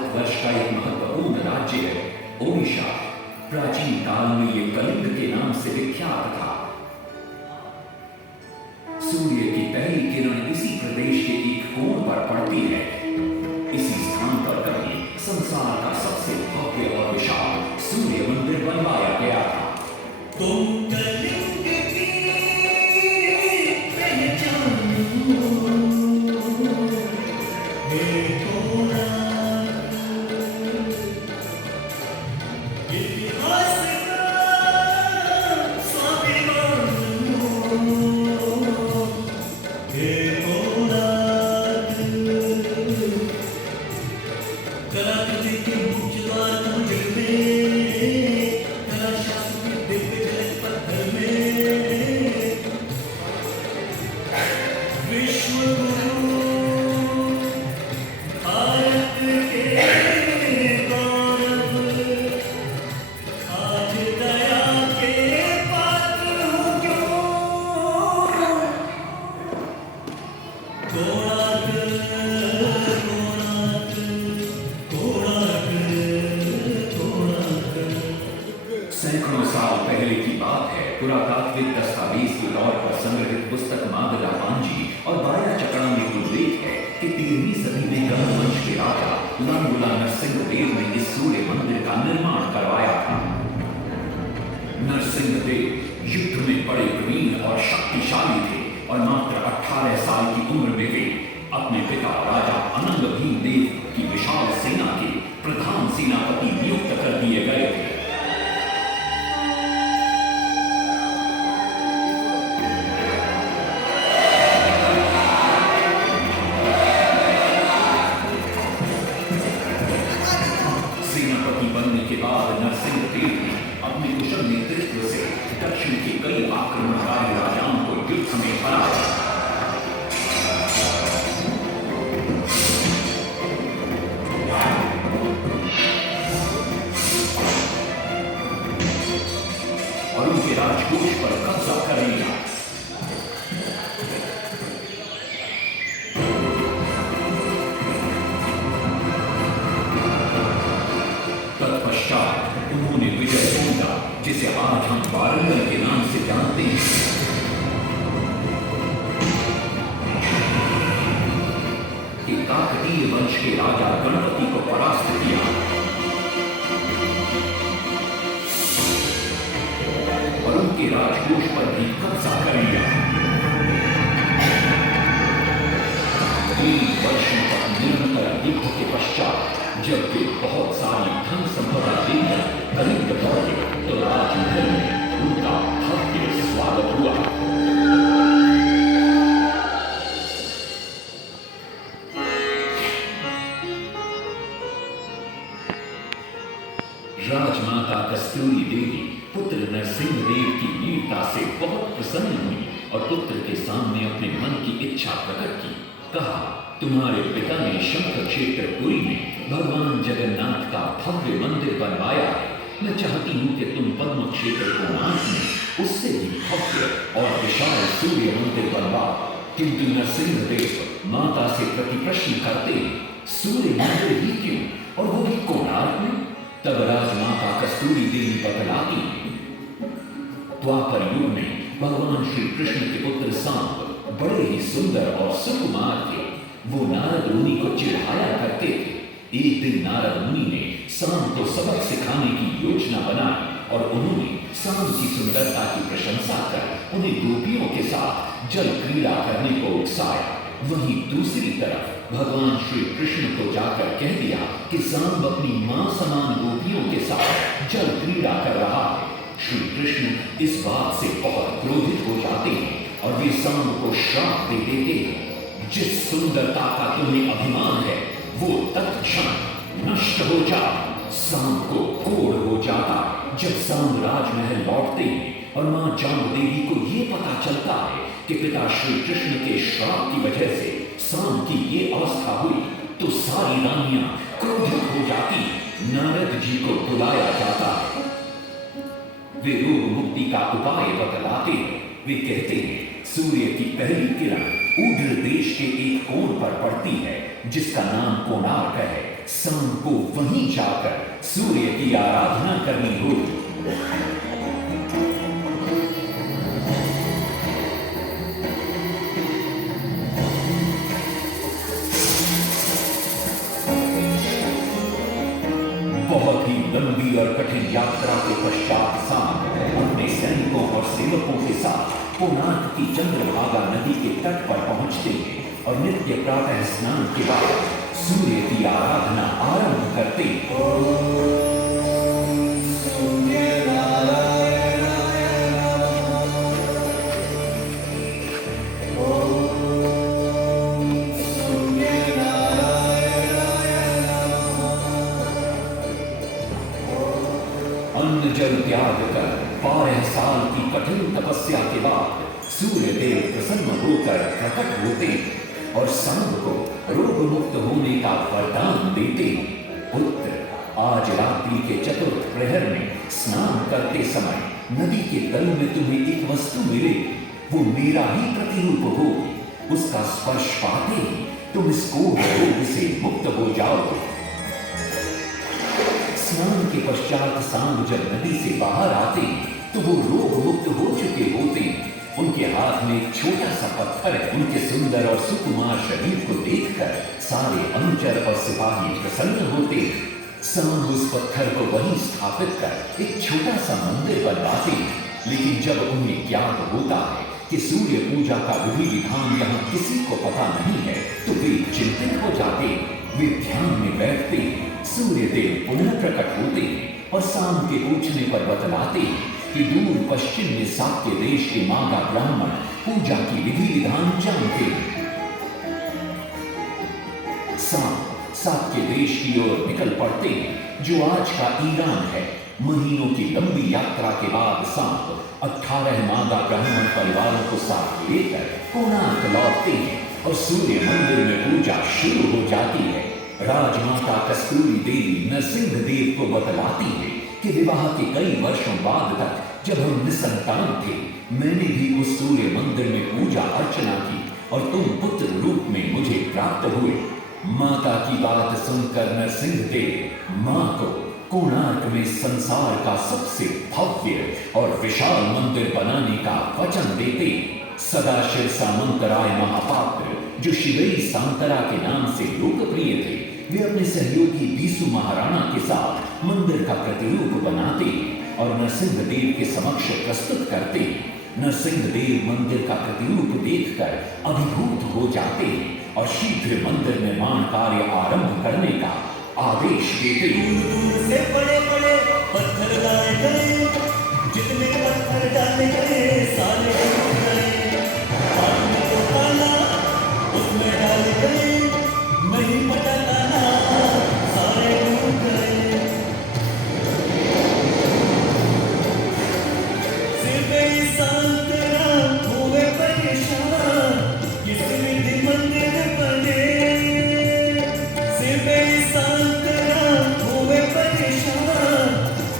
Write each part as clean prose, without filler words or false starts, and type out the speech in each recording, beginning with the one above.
भारतवर्ष का एक महत्वपूर्ण राज्य है ओडिशा। प्राचीन काल में ये कलिंग के नाम से विख्यात था। सूर्य की पहली किरण इसी प्रदेश के एक कोण पर पड़ती है। इसी स्थान पर कभी संसार का सबसे भव्य और विशाल सूर्य मंदिर बनवाया गया था। तुम कलिंग की पहचानो, हे कोणार्क, इतिहास का स्वाभिमान हो, हे कोणार्क। कलाकृति के मुख्य द्वार मुझ में, कला शास्त्र के दिव्य जलित पत्थर में, विश्व गुरु भारत के गौरव, आज दया के पात्र हो क्यों। कोणार्क, कोणार्क, कोणार्क। सैकड़ों साल पहले की बात है। पुरातात्विक दस्तावेज के तौर पर संग्रहित पुस्तक मादला पांजी और बाया चकड़ा में उल्लेख है कि 13वीं सदी में गंगवंश के राजा लांगुला नरसिंहदेव ने इस सूर्य मंदिर का निर्माण करवाया था। नरसिंहदेव युद्ध में बड़े प्रवीण और शक्तिशाली थे और मात्र 18 साल की उम्र में वे अपने पिता राजा अनंग भीमदेव की विशाल सेना के प्रधान सेनापति नियुक्त कर दिए गए थे। सेनापति बनने के बाद नरसिंहदेव ने अपने कुशल नेतृत्व से दक्षिण के कई आक्रमणकारी राजाओं को युद्ध में हराया। और उनके राजकोष पर कब्जा कर लिया। तत्पश्चात उन्होंने विजय पूजा, जिसे आज हम वारंगल के नाम से जानते हैं, कि काकतीय वंश के राजा गणपति को परास्त किया और उनके राजकोष पर भी कब्जा कर लिया। 3 वर्षों तक निरंतर युद्ध के पश्चात जब वे बहुत सारी धन संपदा लेकर कलिंग लौटे तो राजमहल में उनका भव्य स्वागत हुआ। राजमाता कस्तूरी देवी पुत्र नरसिंहदेव की वीरता से बहुत प्रसन्न हुई और पुत्र के सामने अपने मन की इच्छा प्रकट की। कहा, तुम्हारे पिता ने शंख क्षेत्र पुरी में भगवान जगन्नाथ का भव्य मंदिर बनवाया है। मैं चाहती हूँ कि तुम पद्म क्षेत्र कोणार्क में उससे भी भव्य और विशाल सूर्य मंदिर बनवाओ। किंतु नरसिंहदेव माता से प्रति प्रश्न करते हैं, सूर्य मंदिर ही क्यों, और वो भी कोणार्क में। तब राजमाता कस्तूरी देवी बतलाती, द्वापर युग में भगवान श्री कृष्ण के पुत्र सांब बड़े ही सुंदर और सुकुमार थे। वो नारद मुनि को चिढ़ाया करते थे। एक दिन नारद मुनि ने सांब को सबक सिखाने की योजना बनाई और उन्होंने सांब की सुंदरता की प्रशंसा कर उन्हें गोपियों के साथ जल क्रीड़ा करने को उकसाया। वहीं दूसरी तरफ भगवान श्री कृष्ण को जाकर कह दिया कि सांब अपनी मां समान गोपियों के साथ जल क्रीड़ा कर रहा है। श्री कृष्ण इस बात से बहुत क्रोधित हो जाते हैं और वे सांब को श्राप दे देते हैं, जिस सुंदरता का तुम्हें अभिमान है वो तत्क्षण नष्ट हो जा। सांब को कोढ़ हो जाता। जब सांब राजमहल लौटते हैं और मां जाम्बदेवी को ये पता चलता है कि पिता श्री कृष्ण के श्राप की वजह से सांब की ये अवस्था हुई, तो सारी रानियां क्रोधित हो जाती। नारद जी को बुलाया जाता है। वे रोग मुक्ति का उपाय बतलाते हैं। वे कहते हैं, सूर्य की पहली किरण उग्र देश के एक कोण पर पड़ती है जिसका नाम कोणार्क है। सांब को वहीं जाकर सूर्य की आराधना करनी होगी। बहुत ही लंबी और कठिन यात्रा के पश्चात सांब अपने सैनिकों और सेवकों के साथ कोणार्क की चंद्रभागा नदी के तट पर पहुंचते हैं और नित्य प्रातः स्नान के बाद सूर्य की आराधना आरंभ करते हैं। अन्न जल त्याग कर 12 साल की कठिन तपस्या के बाद सूर्य देव प्रसन्न होकर प्रकट होते और सांब को रोग मुक्त होने का वरदान देते। पुत्र, आज रात्रि के चतुर्थ प्रहर में स्नान करते समय नदी के तल में तुम्हें एक वस्तु मिलेगी, वो मेरा ही प्रतिरूप होगी। उसका स्पर्श पाते ही तुम इस कोढ़ रोग से मुक्त हो जाओगे। स्नान के पश्चात सांब जब नदी से बाहर आते तो वो रोग मुक्त हो चुके होते। उनके हाथ में एक छोटा सा पत्थर है। उनके सुंदर और सुकुमार शरीर को देखकर सारे अनुचर और सिपाही प्रसन्न होते। सांब उस पत्थर को वहीं स्थापित कर एक छोटा सा मंदिर बनवाते। लेकिन जब उन्हें ज्ञात होता है कि सूर्य पूजा का विधि विधान यहाँ किसी को पता नहीं है तो वे चिंतित हो जाते। वे ध्यान में बैठते। सूर्य देव पुनः प्रकट होते और सांब के पूछने पर बतलाते कि दूर पश्चिम में साक्य देश के मागा ब्राह्मण पूजा की विधि विधान जानते। सांब साक्य देश की ओर निकल पड़ते जो आज का ईरान है। महीनों की लंबी यात्रा के बाद सांब 18 मागा ब्राह्मण परिवारों को साथ लेकर कोणार्क लौटते हैं और सूर्य मंदिर में पूजा शुरू हो जाती है। राजमाता कस्तूरी देवी नरसिंह देव को बतलाती है कि विवाह के कई वर्षों बाद तक जब हम निसंतान थे, मैंने भी उस सूर्य मंदिर में पूजा अर्चना की और तुम पुत्र रूप में मुझे प्राप्त हुए। माता की बात सुनकर नरसिंह देव मां को कोणार्क में संसार का सबसे भव्य और विशाल मंदिर बनाने का वचन देते। सदाशिव सामंतराय महापात्र जो शिवई सांतरा के नाम से लोकप्रिय थे, वे अपने सहयोगी बीसू महाराणा के साथ मंदिर का प्रतिरूप बनाते और नरसिंह देव के समक्ष प्रस्तुत करते। नरसिंह देव मंदिर का प्रतिरूप देखकर अभिभूत हो जाते और शीघ्र मंदिर निर्माण कार्य आरंभ करने का आदेश देते। दूर से बड़े-बड़े पत्थर लाए गए, जितने पत्थर डाले गए सारे डूब गए। पानी को ताला उसमें डाल गए, नहीं पता ताला सारे डूब गए। सिर्फ सांतरा हुए परेशान, किस विधि मंदिर बने। सिर्फ सांतरा हुए परेशान,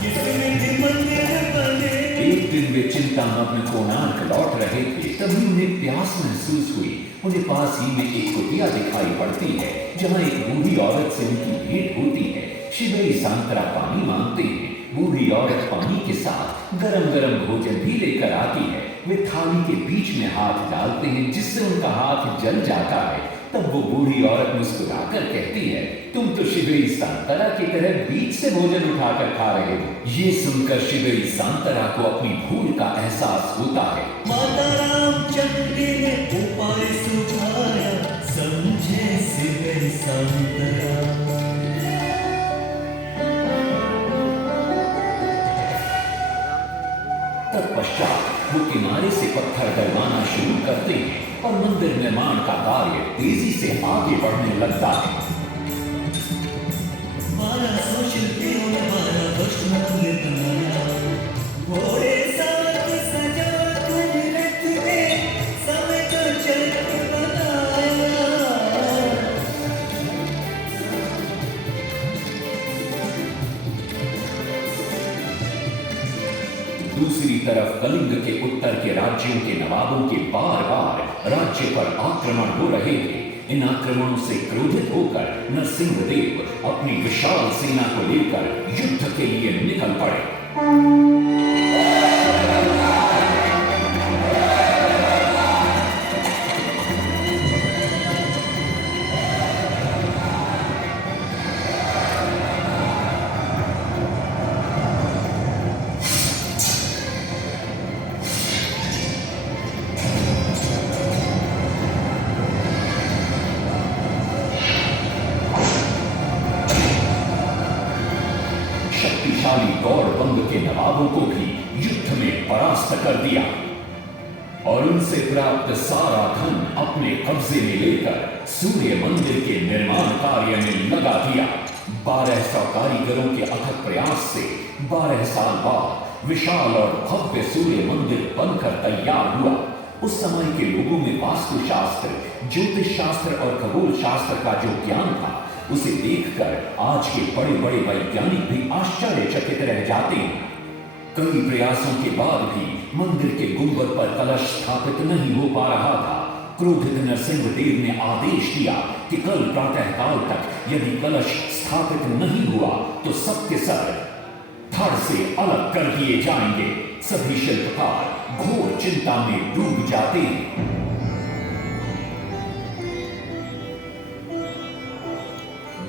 किस विधि मंदिर बने। एक दिन वे चिंतामग्न कोणार्क लौट रहे थे, तभी उन्हें प्यास महसूस हुई। उन्हें पास ही में एक कुटिया दिखाई पड़ती है जहाँ एक बूढ़ी औरत से उनकी भेंट होती है। शिवई सांतरा पानी मांगते हैं। बूढ़ी औरत पानी के साथ गरम गरम भोजन भी लेकर आती है। वे थाली के बीच में हाथ डालते हैं जिससे उनका हाथ जल जाता है। तब वो बूढ़ी औरत मुस्कुराकर कहती है, तुम तो शिवई सांतरा की तरह बीच से भोजन उठाकर खा रहे हो। ये सुनकर शिवई सांतरा को अपनी भूल का एहसास होता है। माता रामचंद्र ने उपाय सुझाया, समझे शिवई सांतरा। तत्पश्चात वो किनारे से पत्थर डलवाना शुरू करते हैं और मंदिर निर्माण का कार्य तेजी से आगे बढ़ने लगता है। 1200 शिल्पियों ने 12 वर्ष मंदिर बनाया। घोड़े साथ सजा कर रथ में समय जो चल बनाया। दूसरी तरफ कलिंग के उत्तर के राज्यों के नवाबों के बार बार राज्य पर आक्रमण हो रहे थे। इन आक्रमणों से क्रोधित होकर नरसिंहदेव अपनी विशाल सेना को लेकर युद्ध के लिए निकल पड़े। शक्तिशाली गौड़बंग के नवाबों को भी युद्ध में परास्त कर दिया और उनसे प्राप्त सारा धन अपने कब्जे में लेकर सूर्य मंदिर के निर्माण कार्य में लगा दिया। 1200 कारीगरों के अथक प्रयास से 12 साल बाद विशाल और भव्य सूर्य मंदिर बनकर तैयार हुआ। उस समय के लोगों में वास्तुशास्त्र, ज्योतिष शास्त्र और खगोल शास्त्र का जो ज्ञान था, उसे देखकर आज के बड़े बड़े वैज्ञानिक भी आश्चर्यचकित रह जाते हैं। कई प्रयासों के बाद भी मंदिर के गुंबद पर कलश स्थापित नहीं हो पा रहा था। क्रोधित नरसिंहदेव ने आदेश दिया कि कल प्रातःकाल तक यदि कलश स्थापित नहीं हुआ तो सबके सब धड़ से अलग कर दिए जाएंगे। सभी शिल्पकार घोर चिंता में डूब जाते हैं।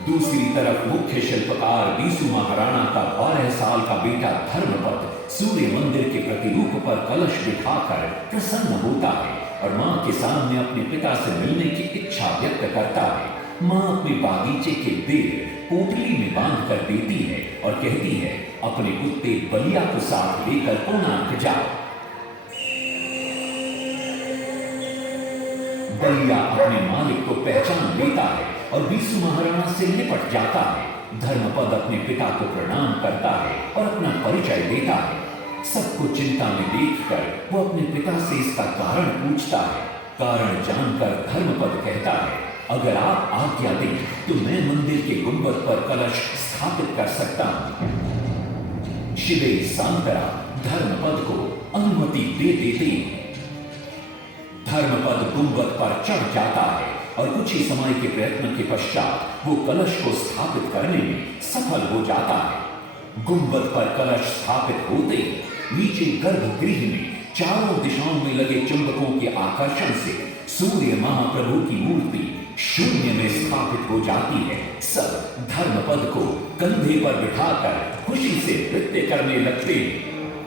दूसरी तरफ मुख्य शिल्पकार बीसू महाराणा का 12 साल का बेटा धर्मपद सूर्य मंदिर के प्रतिरूप पर कलश बिठाकर प्रसन्न होता है और मां के सामने अपने पिता से मिलने की इच्छा व्यक्त करता है। मां अपने बागीचे के बेर पोटली में बांध कर देती है और कहती है, अपने कुत्ते बलिया को साथ लेकर कोणार्क जाओ। बलिया अपने मालिक को पहचान लेता है और बीसू महाराणा से निपट जाता है। धर्मपद अपने पिता को प्रणाम करता है और अपना परिचय देता है। सबको चिंता में देखकर वो अपने पिता से इसका कारण पूछता है। कारण जानकर धर्मपद कहता है, अगर आप आज्ञा दें तो मैं मंदिर के गुंबद पर कलश स्थापित कर सकता हूं। शिवे सांतरा धर्मपद को अनुमति दे देते हैं। धर्मपद गुंबद पर चढ़ जाता है और कुछ ही समय के प्रयत्न के पश्चात वो कलश को स्थापित करने में सफल हो जाता है। गुंबद पर कलश स्थापित होते नीचे गर्भगृह में चारों दिशाओं में लगे चुंबकों के आकर्षण से सूर्य महाप्रभु की मूर्ति शून्य में स्थापित हो जाती है। सब धर्मपद को कंधे पर बिठाकर खुशी से नृत्य करने लगते हैं।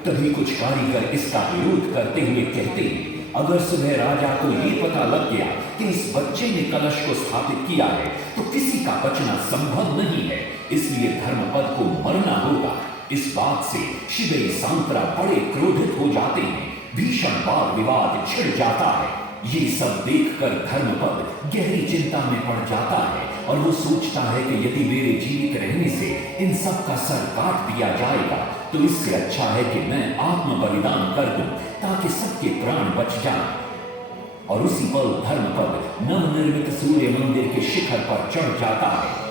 तभी कुछ कारीगर इसका विरोध करते हुए कहते हैं, अगर सुबह राजा को ये पता लग गया कि इस बच्चे ने कलश को स्थापित किया है तो किसी का बचना संभव नहीं है, इसलिए धर्मपद को मरना होगा। इस बात से शिवे सांतरा बड़े क्रोधित हो जाते हैं। भीषण वाद विवाद छिड़ जाता है। ये सब देखकर धर्मपद गहरी चिंता में पड़ जाता है और वो सोचता है कि यदि मेरे जीवित रहने से इन सब का सर काट दिया जाएगा तो इससे अच्छा है कि मैं आत्म बलिदान कर दूं ताकि सबके प्राण बच जाएं। और उसी पल धर्मपद नवनिर्मित सूर्य मंदिर के शिखर पर चढ़ जाता है।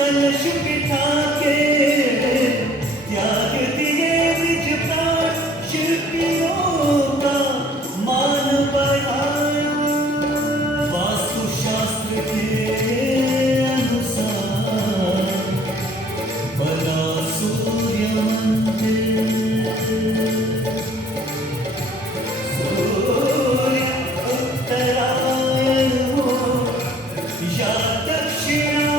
कलश बिठा के त्याग दिए निज प्राण, शिल्पियों का मान बढ़ाया। वास्तुशास्त्र के अनुसार बना सूर्य मंदिर। सूर्य उत्तरायण हो या दक्षिणायण,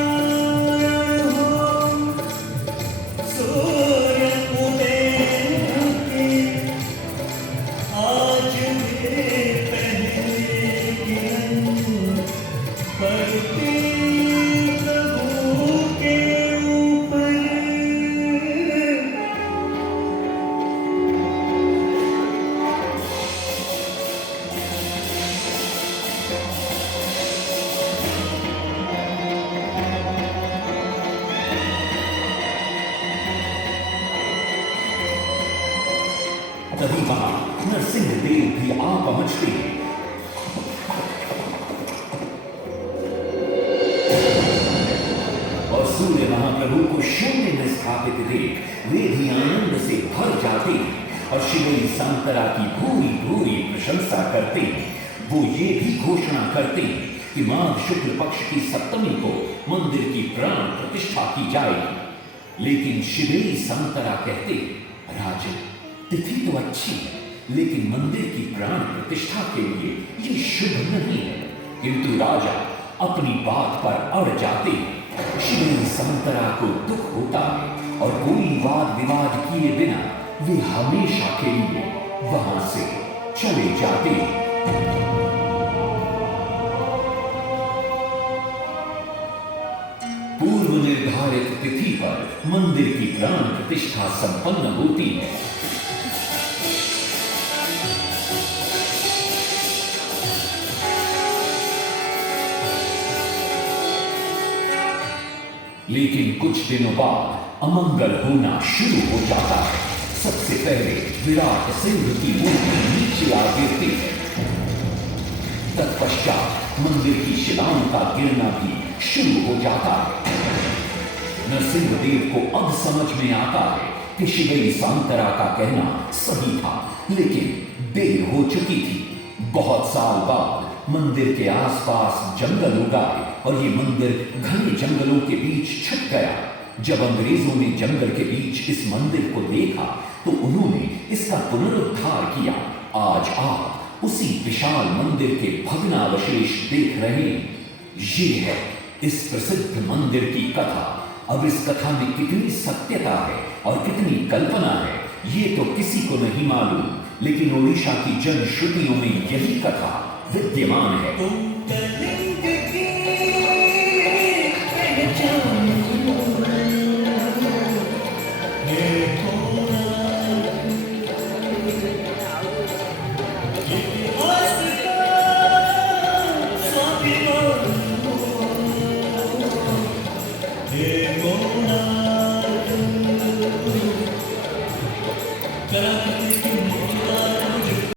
तभी वहां नरसिंहदेव भी आ पहुंचते हैं। और सूर्य महाप्रभु को शून्य में स्थापित देख वे भी आनंद से भर जाते और शिवई सांतरा की भूरी भूरी प्रशंसा करते। वो ये भी घोषणा करते कि माघ शुक्ल पक्ष की सप्तमी को मंदिर की प्राण प्रतिष्ठा की जाएगी। लेकिन शिवई सांतरा कहते, राजन, तिथि तो अच्छी है, लेकिन मंदिर की प्राण प्रतिष्ठा के लिए ये शुभ नहीं है। किंतु राजा अपनी बात पर अड़ जाते। शिवई सांतरा को दुख होता है और कोई वाद विवाद किए बिना वे हमेशा के लिए वहां से चले जाते। पूर्व निर्धारित तिथि पर मंदिर की प्राण प्रतिष्ठा संपन्न होती है। लेकिन कुछ दिनों बाद अमंगल होना शुरू हो जाता है। सबसे पहले विराट सिंह की मूर्ति नीचे आ गिरती है। तत्पश्चात मंदिर की शिलाओं का गिरना भी शुरू हो जाता है। नरसिंहदेव को अब समझ में आता है कि शिवई सांतरा का कहना सही था, लेकिन देर हो चुकी थी। बहुत साल बाद मंदिर के आसपास जंगल उगाए और ये मंदिर घने जंगलों के बीच छुप गया। जब अंग्रेजों ने जंगल के बीच इस मंदिर को देखा तो उन्होंने इसका पुनरुद्धार किया। आज आप उसी विशाल मंदिर के भग्नावशेष देख रहे हैं। ये है इस प्रसिद्ध मंदिर की कथा। अब इस कथा में कितनी सत्यता है और कितनी कल्पना है, ये तो किसी को नहीं मालूम, लेकिन ओडिशा की जनश्रुतियों में यही कथा विद्यमान है। Hey,